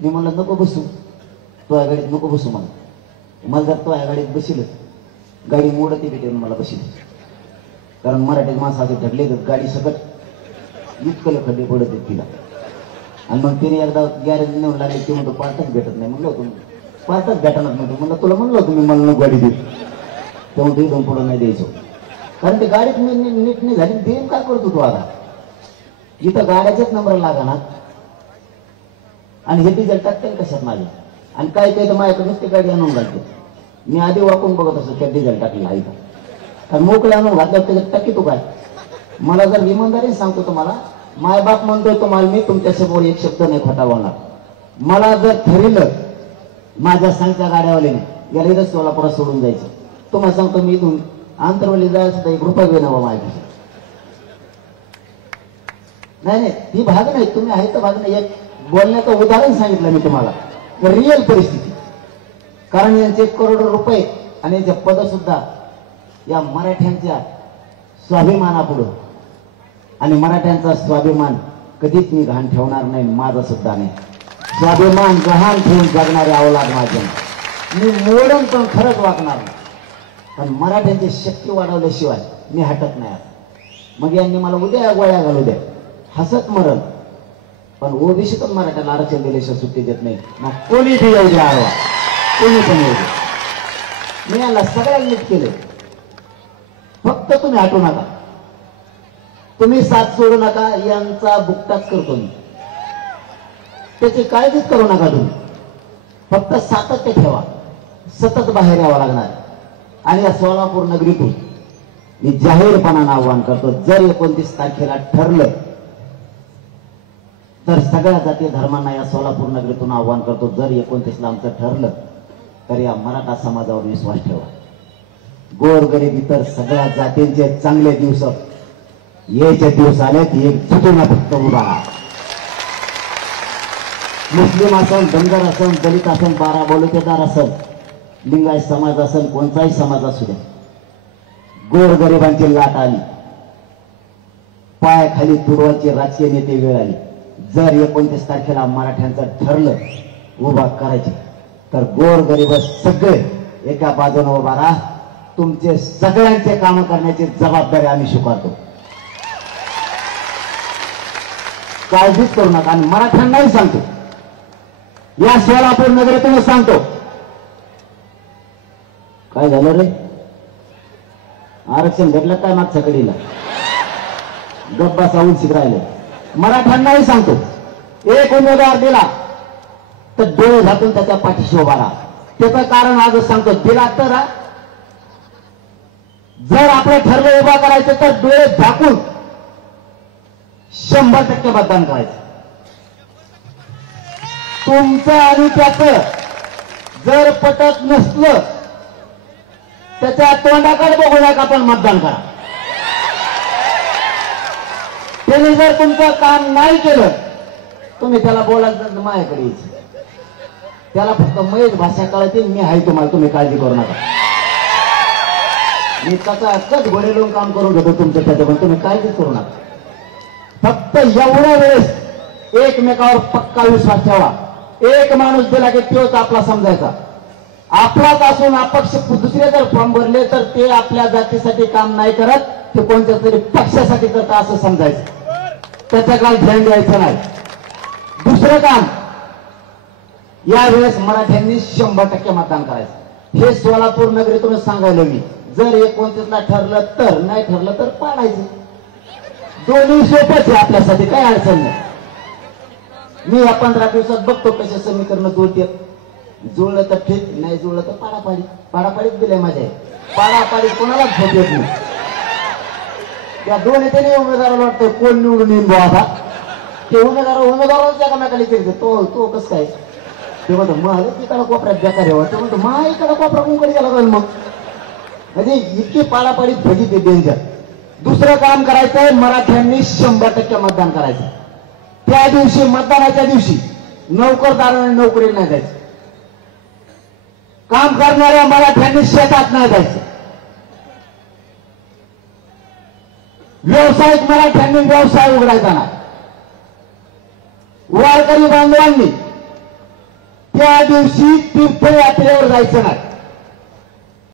मी म्हणलं नको बसू, तो या गाडीत नको बसू. मला जर तो या गाडीत बसील गाडी मोडती भेटेल मला बसील. कारण मराठी माणसं असे ढकले गाडी सकट इतकं खड्डे पडत आहेत तिला. आणि मग तिने एकदा गॅरेज नेऊन लागले की म्हणतो पार्टच भेटत नाही. म्हणलं होतं पार्टच भेटणार म्हणतो. म्हणलं तुला म्हणलं होतं मी मला नको गाडी देत, तेव्हा तू इथून पुढं नाही द्यायचो. कारण ते गाडीत मी नीट नाही झाली. देईन काय करतो तू आता? इथं गाड्याचेच नंबर लागा ना. आणि हे डिझेल टाकते कशात माझे. आणि काय काय तर माझ्याकडे नुसती गाडी आणून घालते. मी आधी वाकून बघत असतो त्या डिझेल टाकलेला आहे का. कारण मोकळे आणून घातल्यावर त्याच्यात टाकी तू काय. मला जर इमानदारी सांगतो तुम्हाला, माय बाप म्हणतोय तुम्हाला मी तुमच्यासमोर एक शब्द नाही खोटा बोलणार. मला जर ठरलं माझ्या सांगत्या गाड्यावाल्याने याला इथं सोलापुरात सोडून जायचं, तुम्हाला सांगतो मी इथून आंतरवली जायचं सुद्धा 1 रुपया घेणं माझ्याकडे नाही. नाही ती भाग नाही, तुम्ही आहे तर भाग नाही. एक बोलण्याचं उदाहरण सांगितलं मी तुम्हाला, रिअल परिस्थिती. कारण यांचे करोड रुपये आणि यांचे पद सुद्धा या मराठ्यांच्या स्वाभिमानापुढं. आणि मराठ्यांचा स्वाभिमान कधीच मी घाण ठेवणार नाही, माझा सुद्धा नाही. स्वाभिमान गहाण ठेवून जगणारे अवलाद माझे. मी मोडून पण खरंच वागणार नाही. पण मराठ्यांची शक्ती वाढवल्याशिवाय मी हटत नाही. मग यांनी मला उद्या गोळ्या घालू द्या, हसत मरण, पण ओबीसीतून मराठ्याला आरक्षण दिल्याशिवाय सुट्टी देत नाही. मग कोणी बी येऊ द्या, कोणी पण येऊ द्या. मी याला सगळ्यात नीट केले. फक्त तुम्ही हटू नका, तुम्ही साथ सोडू नका. यांचा बुकटाच करतो मी, त्याची काळजीच करू नका तुम्ही. फक्त सातत्य ठेवा, सतत बाहेर यावं लागणार. आणि या सोलापूर नगरीतून मी जाहीरपणानं आवाहन करतो, जर 29 तारखेला ठरलं तर सगळ्या जाती धर्मांना या सोलापूर नगरीतून आवाहन करतो, जर 29ला आमचं ठरलं तर या मराठा समाजावर विश्वास ठेवा. गोरगरीब इतर सगळ्या जातींचे चांगले दिवस यायचे दिवस आले की एकजुटीनं फक्त उभा राहा. मुस्लिम असन, धनगर असन, दलित असन, 12 बलुतेदार असन, लिंगायत समाज असन, कोणताही समाज असू द्या, गोरगरिबांची लाट आली, पायाखाली तुडवायची राजकीय नेते वेळ आली. जर 29 तारखेला मराठ्यांचं ठरलं उभा करायचे तर गोरगरीब सगळे एका बाजूने उभा राहा. तुमचे सगळ्यांचे काम करण्याची जबाबदारी आम्ही स्वीकारतो. काळजीच करू नका. आणि मराठ्यांनाही सांगतो, या सोलापूर नगरीतून सांगतो, काय झालं रे, आरक्षण भेटलं काय मागच्या कडीला, गप्पा सावून शिकरायले. मराठ्यांनाही सांगतो, एक उमेदवार दिला तर डोळे झाकून त्याच्या पाठीशी उभा राहा. त्याचं कारण आज सांगतो, दिला तर जर आपलं ठरलं उभा करायचं तर डोळे झाकून 100% मतदान करायचं. तुमचं आणि त्याचं जर पटत नसलं त्याच्या तोंडाकडे बघू नका, पण मतदान करा. त्याने जर तुमचं काम नाही केलं तुम्ही त्याला बोलायचं माझ्याकडे यायचं. त्याला फक्त मयच भाषा कळते, मी आहे तुम्हाला, तुम्ही काळजी करू नका. मी त्याचा घोडे लावून काम करून घेतो तुमचं, त्याचं पण तुम्ही काळजीच करू नका. फक्त एवढ्या वेळेस एकमेकावर पक्का विश्वास ठेवा. एक माणूस दिला की तोच आपला समजायचा. आपलाच असून अपक्ष दुसरे जर फॉर्म भरले तर ते आपल्या जातीसाठी काम नाही करत, ते कोणत्या तरी पक्षासाठी करत असं समजायचं. त्याच्याकडे ध्यान द्यायचं नाही. दुसरं काम, यावेळेस मराठ्यांनी 100% मतदान करायचं. हे सोलापूर नगरीतून सांगायला मी, जर 29ला ठरलं तर, नाही ठरलं तर पाडायचं. दोन्ही सोपच आहे आपल्यासाठी, काय अडचण नाही. मी या 15 दिवसात बघतो कसे समीकरण जुळते. जुळलं तर ठीक, नाही जुळलं तर पाडापाडी. पाडापाडीच दिले माझ्या, पाडापाडी कोणालाच झोप येत नाही. त्या दोन नेत्याने उमेदवाराला वाटतं कोण निवडून येईन बुवा आता, ते उमेदवाराच एकामेकाला विचारते, तो कसं काय, ते म्हणतो मग इकडं कोपऱ्यात बेकार आहे, ते म्हणतो मा इकडं कोपरा कोणकडे गेला पाहिजे. मग म्हणजे इतकी पाडापाडीत भजीत आहे डेंजर. दुसरं काम करायचंय, मराठ्यांनी 100% मतदान करायचं. त्या दिवशी, मतदानाच्या दिवशी नोकरदारांनी नोकरी नाही जायचं. काम करणाऱ्या मराठ्यांनी शेतात नाही जायचं. व्यावसायिक मराठ्यांनी व्यवसाय उघडायचा नाही. वारकरी बांधवांनी त्या दिवशी तीर्थयात्रेवर जायचं नाही.